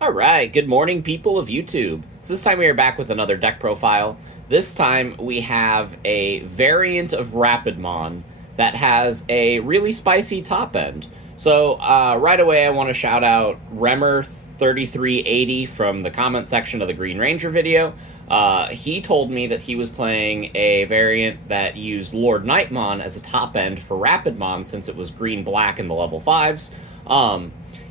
Alright, good morning, people of YouTube. So this time we are back with another deck profile. This time we have a variant of rapidmon that has a really spicy top end. So right away I want to shout out Remmer3380 from the comment section of the Green Ranger video. He told me that he was playing a variant that used LordKnightmon as a top end for rapidmon since it was green-black in the level 5s.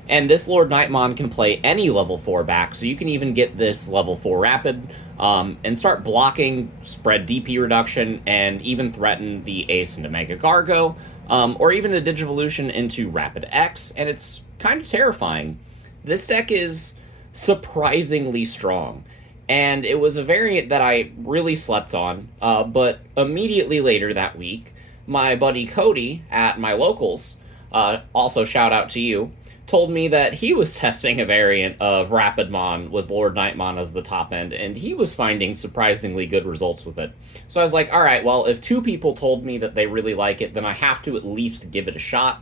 And this LordKnightmon can play any level 4 back, so you can even get this level 4 rapid and start blocking, spread DP reduction, and even threaten the Ace into Mega Gargo, or even a Digivolution into Rapid X, and it's kind of terrifying. This deck is surprisingly strong, and it was a variant that I really slept on, but immediately later that week, my buddy Cody at my locals, also shout out to you, told me that he was testing a variant of rapidmon with LordKnightmon as the top end, and he was finding surprisingly good results with it. So I was like, alright, well, if two people told me that they really like it, then I have to at least give it a shot.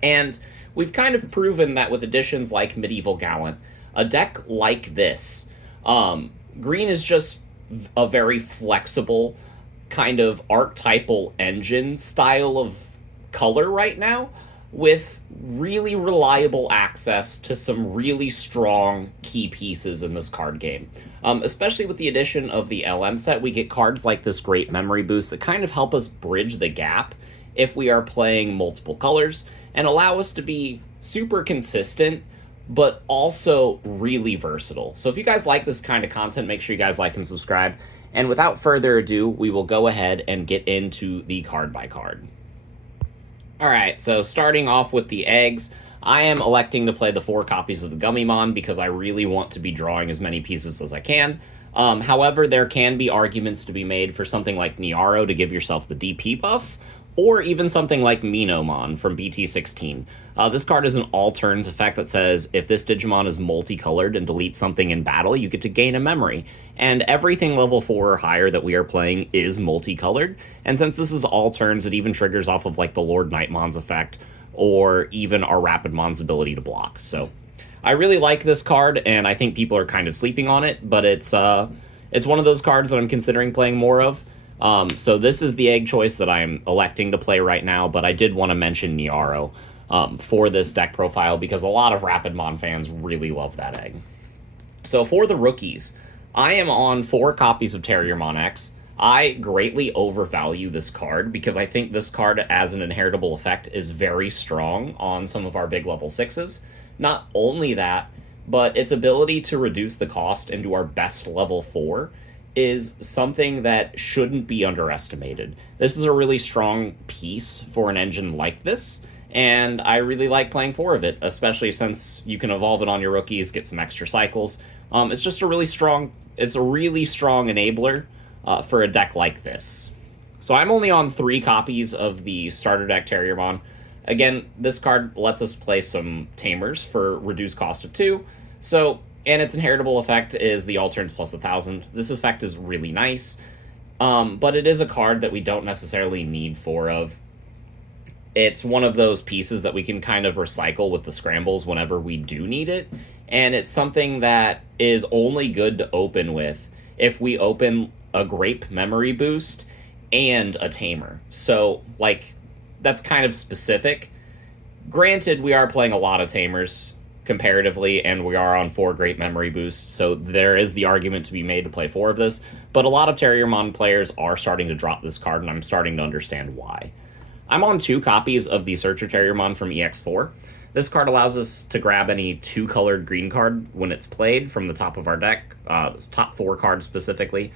And we've kind of proven that with additions like Medieval Gallant, a deck like this, green is just a very flexible kind of archetypal engine style of color right now, with really reliable access to some really strong key pieces in this card game. Especially with the addition of the LM set, we get cards like this great memory boost that kind of help us bridge the gap if we are playing multiple colors and allow us to be super consistent but also really versatile. So if you guys like this kind of content, make sure you guys like and subscribe. And without further ado, we will go ahead and get into the card by card. Alright, so starting off with the eggs, I am electing to play the 4 copies of the Gummymon because I really want to be drawing as many pieces as I can. However, there can be arguments to be made for something like Niaro to give yourself the DP buff, or even something like Minomon from BT16. This card is an all-turns effect that says, if this Digimon is multicolored and deletes something in battle, you get to gain a memory. And everything level 4 or higher that we are playing is multicolored, and since this is all turns, it even triggers off of like the LordKnightmon's effect, or even our rapidmon's ability to block. So I really like this card, and I think people are kind of sleeping on it, but it's one of those cards that I'm considering playing more of. So this is the egg choice that I'm electing to play right now, but I did want to mention Niaro for this deck profile because a lot of rapidmon fans really love that egg. So for the rookies, I am on 4 copies of Terriermon X. I greatly overvalue this card because I think this card as an inheritable effect is very strong on some of our big level 6s. Not only that, but its ability to reduce the cost into our best level 4 is something that shouldn't be underestimated. This is a really strong piece for an engine like this, and I really like playing 4 of it, especially since you can evolve it on your rookies, get some extra cycles. It's just a really strong enabler for a deck like this. So I'm only on 3 copies of the starter deck Terriermon. Again, this card lets us play some Tamers for reduced cost of 2. So, and its inheritable effect is the all turns plus 1,000. This effect is really nice, but it is a card that we don't necessarily need 4 of. It's one of those pieces that we can kind of recycle with the scrambles whenever we do need it, and it's something that is only good to open with if we open a Grape Memory Boost and a Tamer. So, like, that's kind of specific. Granted, we are playing a lot of Tamers comparatively, and we are on 4 Great Memory Boosts, so there is the argument to be made to play 4 of this, but a lot of Terriermon players are starting to drop this card, and I'm starting to understand why. I'm on 2 copies of the Searcher Terriermon from EX4. This card allows us to grab any 2-colored green card when it's played from the top of our deck, top 4 cards specifically.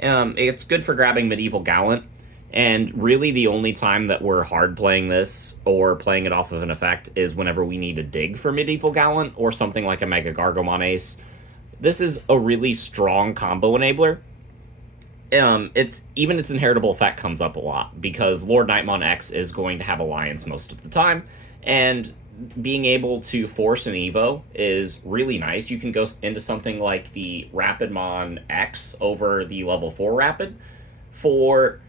It's good for grabbing Medieval Gallant, and really the only time that we're hard playing this or playing it off of an effect is whenever we need a dig for Medieval Gallant or something like a Mega Gargomon Ace. This is a really strong combo enabler. Its inheritable effect comes up a lot because LordKnightmon X is going to have Alliance most of the time, and being able to force an Evo is really nice. You can go into something like the rapidmon X over the level 4 rapid for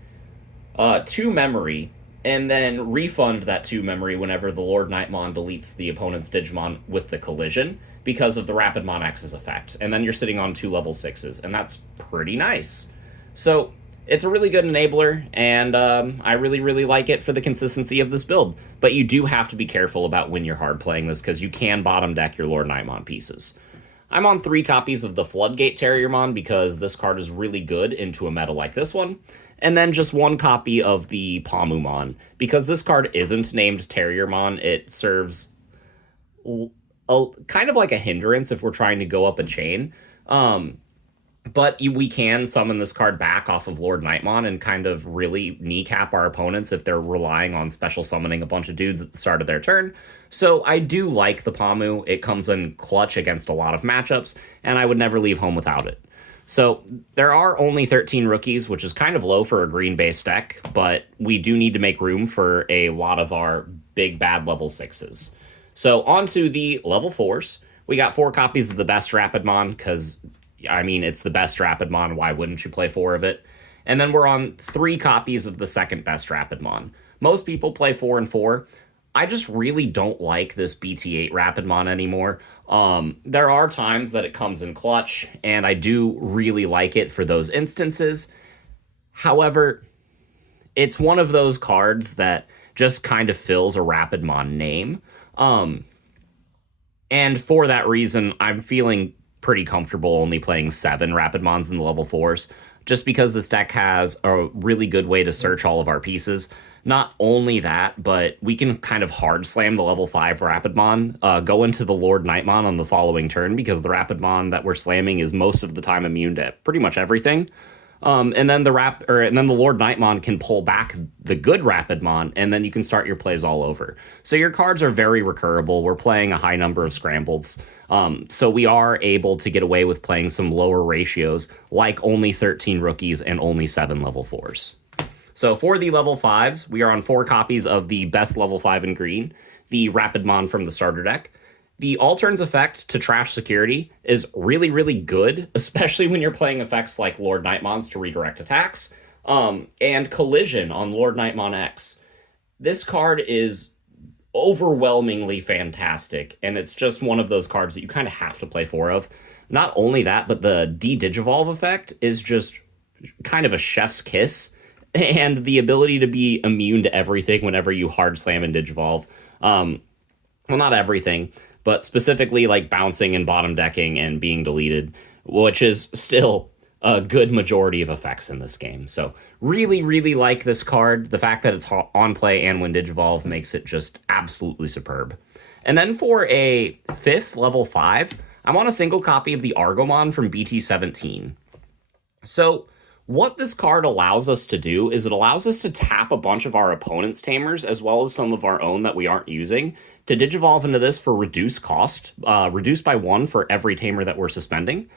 2 memory, and then refund that 2 memory whenever the LordKnightmon deletes the opponent's Digimon with the collision. because of the rapidmon X's effect. And then you're sitting on 2 level 6s, and that's pretty nice. So it's a really good enabler, and I really, really like it for the consistency of this build. But you do have to be careful about when you're hard playing this, because you can bottom deck your LordKnightmon pieces. I'm on 3 copies of the Floodgate Terriermon because this card is really good into a meta like this one. And then just 1 copy of the Pomumon, because this card isn't named Terriermon. It serves kind of like a hindrance if we're trying to go up a chain. But we can summon this card back off of LordKnightmon and kind of really kneecap our opponents if they're relying on special summoning a bunch of dudes at the start of their turn. So I do like the Pomu. It comes in clutch against a lot of matchups, and I would never leave home without it. So there are only 13 rookies, which is kind of low for a green-based deck, but we do need to make room for a lot of our big bad level 6s. So on to the level 4s. We got 4 copies of the best rapidmon, because I mean, it's the best rapidmon. Why wouldn't you play 4 of it? And then we're on 3 copies of the second best rapidmon. Most people play 4 and 4. I just really don't like this BT8 rapidmon anymore. There are times that it comes in clutch, and I do really like it for those instances. However, it's one of those cards that just kind of fills a rapidmon name. And for that reason, I'm feeling pretty comfortable only playing 7 rapidmons in the level 4s, just because this deck has a really good way to search all of our pieces. Not only that, but we can kind of hard slam the level 5 rapidmon, go into the LordKnightmon on the following turn, because the rapidmon that we're slamming is most of the time immune to pretty much everything. And then the LordKnightmon can pull back the good rapidmon, and then you can start your plays all over. So your cards are very recurable. We're playing a high number of scrambles. So we are able to get away with playing some lower ratios, like only 13 rookies and only 7 level 4s. So for the level 5s, we are on 4 copies of the best level 5 in green, the rapidmon from the starter deck. The all turns effect to trash security is really, really good, especially when you're playing effects like LordKnightmons to redirect attacks, and collision on LordKnightmon X. This card is overwhelmingly fantastic, and it's just one of those cards that you kind of have to play 4 of. Not only that, but the de-digivolve effect is just kind of a chef's kiss, and the ability to be immune to everything whenever you hard slam and digivolve. Well, not everything, but specifically like bouncing and bottom decking and being deleted, which is still a good majority of effects in this game. So really, really like this card. The fact that it's on play and when digivolve makes it just absolutely superb. And then for a 5th level 5, I'm on a single copy of the Argomon from BT17. So what this card allows us to do is it allows us to tap a bunch of our opponent's Tamers, as well as some of our own that we aren't using, to digivolve into this for reduced cost, reduced by 1 for every Tamer that we're suspending.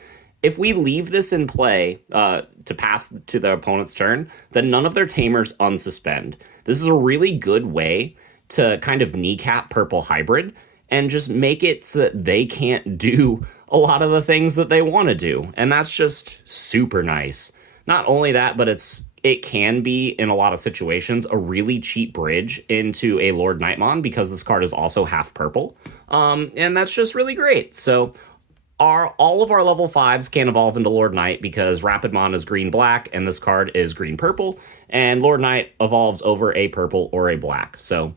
If we leave this in play to pass to the opponent's turn, then none of their Tamers unsuspend. This is a really good way to kind of kneecap Purple Hybrid and just make it so that they can't do a lot of the things that they want to do. And that's just super nice. Not only that, but it can be, in a lot of situations, a really cheap bridge into a LordKnightmon, because this card is also half purple. And that's just really great. So all of our level 5s can evolve into LordKnight, because rapidmon is green-black, and this card is green-purple, and LordKnight evolves over a purple or a black. So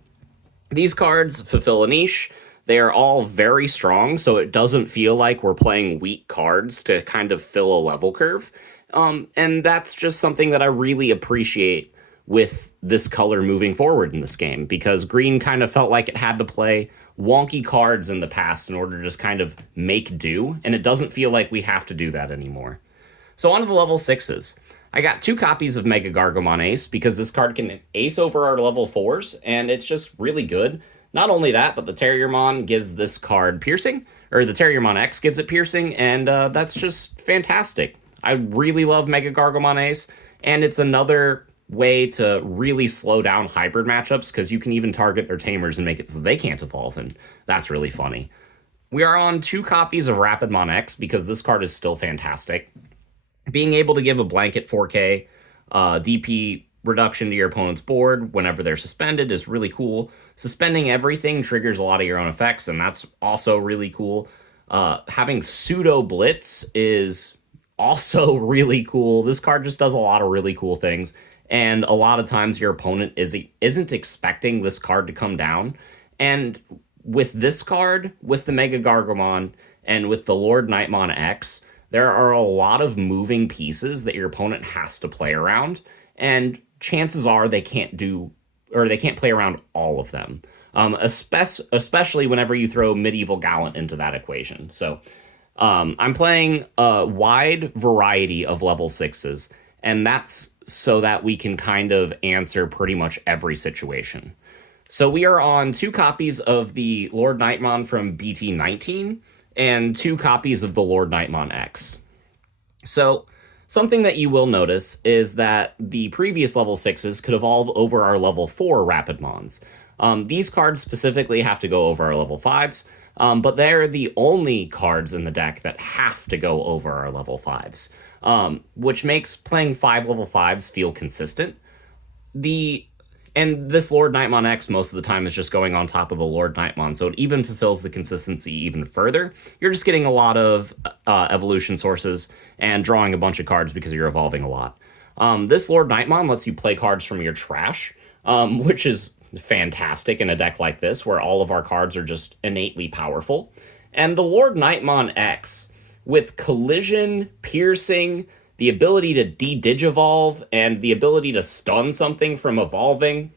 these cards fulfill a niche. They are all very strong, so it doesn't feel like we're playing weak cards to kind of fill a level curve. And that's just something that I really appreciate with this color moving forward in this game, because green kind of felt like it had to play wonky cards in the past in order to just kind of make do, and it doesn't feel like we have to do that anymore. So on to the level 6s. I got 2 copies of Megagargomon Ace, because this card can ace over our level 4s, and it's just really good. Not only that, but the Terriermon gives this card piercing, or the Terriermon X gives it piercing, and that's just fantastic. I really love Megagargomon Ace, and it's another way to really slow down hybrid matchups, because you can even target their Tamers and make it so they can't evolve, and that's really funny. We are on 2 copies of rapidmon X, because this card is still fantastic. Being able to give a blanket 4K DP reduction to your opponent's board whenever they're suspended is really cool. Suspending everything triggers a lot of your own effects, and that's also really cool. Having Pseudo Blitz is also really cool. This card just does a lot of really cool things, and a lot of times your opponent isn't expecting this card to come down. And with this card, with the Medievalgallantmon, and with the LordKnightmon X, there are a lot of moving pieces that your opponent has to play around, and chances are they can't play around all of them. Especially whenever you throw Medieval Gallant into that equation. So I'm playing a wide variety of level 6s, and that's so that we can kind of answer pretty much every situation. So we are on 2 copies of the LordKnightmon from BT20 and 2 copies of the LordKnightmon X. So something that you will notice is that the previous level 6s could evolve over our level 4 rapidmons. These cards specifically have to go over our level 5s, but they're the only cards in the deck that have to go over our level 5s, which makes playing 5 level 5s feel consistent. And this LordKnightmon X most of the time is just going on top of the LordKnightmon, so it even fulfills the consistency even further. You're just getting a lot of evolution sources and drawing a bunch of cards because you're evolving a lot. This LordKnightmon lets you play cards from your trash, which is fantastic in a deck like this, where all of our cards are just innately powerful. And the LordKnightmon X, with collision, piercing, the ability to de-digivolve, and the ability to stun something from evolving,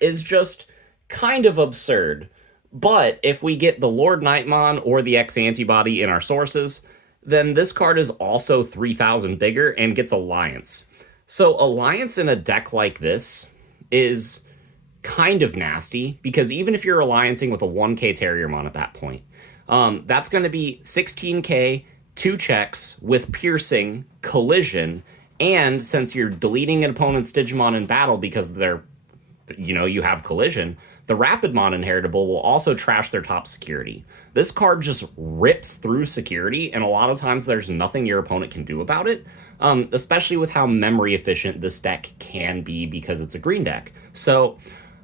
is just kind of absurd. But if we get the LordKnightmon or the X antibody in our sources, then this card is also 3,000 bigger and gets Alliance. So Alliance in a deck like this is kind of nasty, because even if you're alliancing with a 1k Terriermon at that point, that's going to be 16k, 2 checks with piercing, collision, and since you're deleting an opponent's Digimon in battle because you have collision, the rapidmon inheritable will also trash their top security. This card just rips through security, and a lot of times there's nothing your opponent can do about it, especially with how memory efficient this deck can be because it's a green deck. So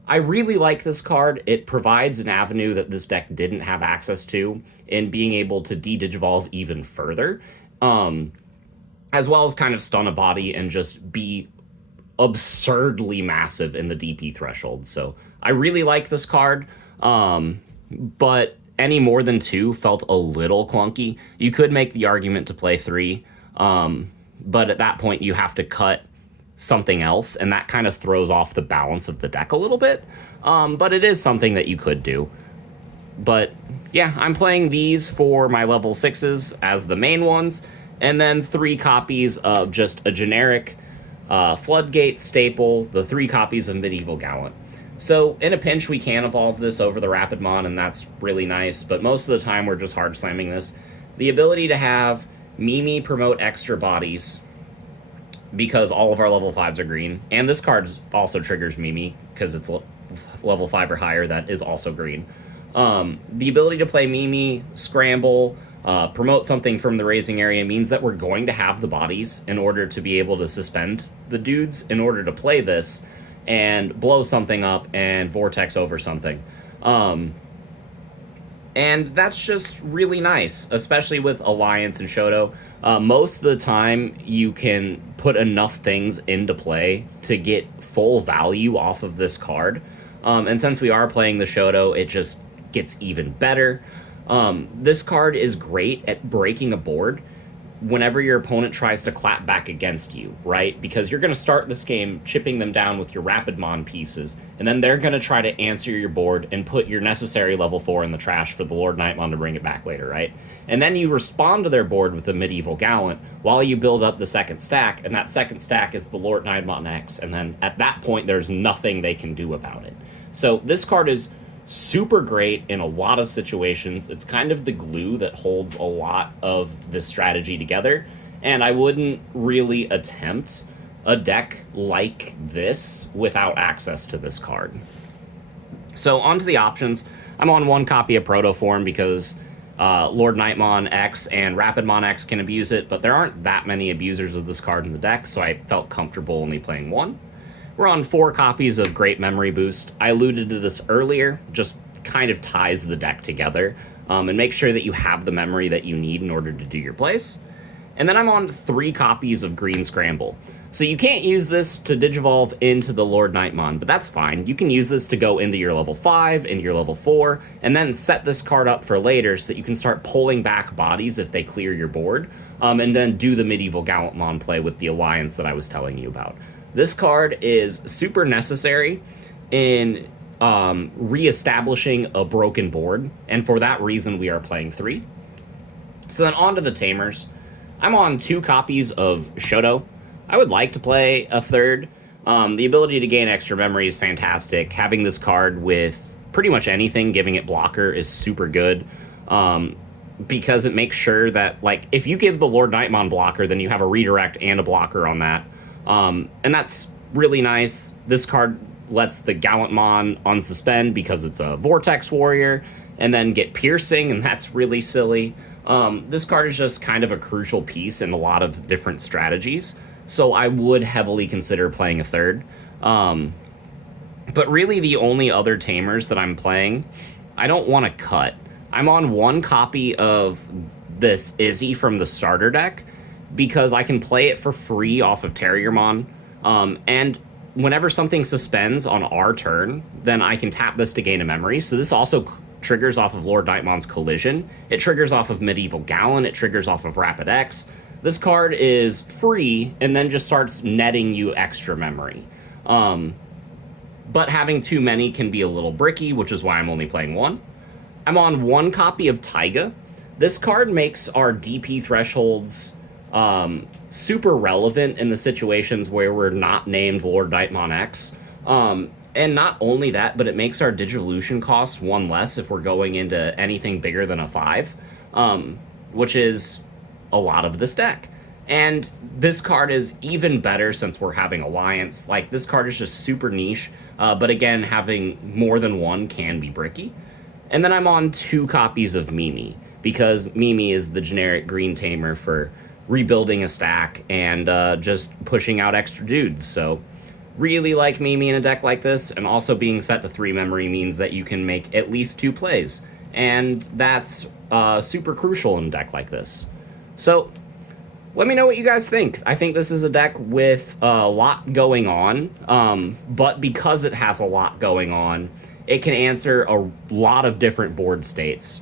I really like this card. It provides an avenue that this deck didn't have access to in being able to de-digivolve even further, as well as kind of stun a body and just be absurdly massive in the DP threshold. So I really like this card, but any more than 2 felt a little clunky. You could make the argument to play 3, but at that point you have to cut something else, and that kind of throws off the balance of the deck a little bit. But it is something that you could do. But yeah, I'm playing these for my level 6s as the main ones, and then 3 copies of just a generic Floodgate staple, the 3 copies of Medieval Gallant. So in a pinch, we can evolve this over the Rapidmon, and that's really nice, but most of the time we're just hard slamming this. The ability to have Mimi promote extra bodies, because all of our level 5s are green, and this card also triggers Mimi, because it's level 5 or higher, that is also green. The ability to play Mimi, scramble, promote something from the raising area means that we're going to have the bodies in order to be able to suspend the dudes in order to play this and blow something up and vortex over something. And that's just really nice, especially with Alliance and Shoto. Most of the time, you can put enough things into play to get full value off of this card. And since we are playing the Shoto, it just gets even better. This card is great at breaking a board whenever your opponent tries to clap back against you, right? Because you're going to start this game chipping them down with your Rapidmon pieces, and then they're going to try to answer your board and put your necessary level 4 in the trash for the LordKnightmon to bring it back later, right? And then you respond to their board with the Medieval Gallant while you build up the second stack, and that second stack is the LordKnightmon X, and then at that point there's nothing they can do about it. So this card is super great in a lot of situations. It's kind of the glue that holds a lot of this strategy together, and I wouldn't really attempt a deck like this without access to this card. So on to the options. I'm on 1 copy of Protoform because LordKnightmon X and rapidmon X can abuse it, but there aren't that many abusers of this card in the deck, so I felt comfortable only playing 1. We're on 4 copies of Great Memory Boost. I alluded to this earlier, just kind of ties the deck together. and make sure that you have the memory that you need in order to do your plays. And then I'm on 3 copies of Green Scramble. So you can't use this to digivolve into the LordKnightmon, but that's fine. You can use this to go into your level 5, into your level 4, and then set this card up for later so that you can start pulling back bodies if they clear your board, and then do the Medievalgallantmon play with the alliance that I was telling you about. This card is super necessary in re-establishing a broken board, and for that reason we are playing 3. So then on to the Tamers. I'm on 2 copies of Shoto. I would like to play a third. The ability to gain extra memory is fantastic. Having this card with pretty much anything, giving it blocker, is super good. Because it makes sure that, like, if you give the LordKnightmon blocker, then you have a redirect and a blocker on that. And that's really nice. This card lets the Gallantmon unsuspend because it's a Vortex Warrior, and then get Piercing, and that's really silly. This card is just kind of a crucial piece in a lot of different strategies, so I would heavily consider playing a third. But really the only other Tamers that I'm playing, I don't want to cut. I'm on 1 copy of this Izzy from the starter deck, because I can play it for free off of Terriermon, and whenever something suspends on our turn, then I can tap this to gain a memory. So this also triggers off of LordKnightmon's Collision. It triggers off of Medieval Gallant. It triggers off of Rapid X. This card is free and then just starts netting you extra memory. But having too many can be a little bricky, which is why I'm only playing 1. I'm on 1 copy of Taiga. This card makes our DP thresholds super relevant in the situations where we're not named LordKnightmon X. And not only that, but it makes our Digivolution costs 1 less if we're going into anything bigger than a 5, which is a lot of this deck. And this card is even better since we're having Alliance. Like, this card is just super niche, but again, having more than 1 can be bricky. And then I'm on 2 copies of Mimi, because Mimi is the generic green Tamer for rebuilding a stack and just pushing out extra dudes. So really like Mimi in a deck like this, and also being set to 3 memory means that you can make at least 2 plays, and that's super crucial in a deck like this. So let me know what you guys think. I think this is a deck with a lot going on, but because it has a lot going on, it can answer a lot of different board states,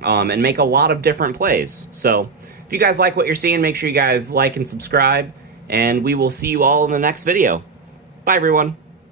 and make a lot of different plays. So if you guys like what you're seeing, make sure you guys like and subscribe, and we will see you all in the next video. Bye, everyone.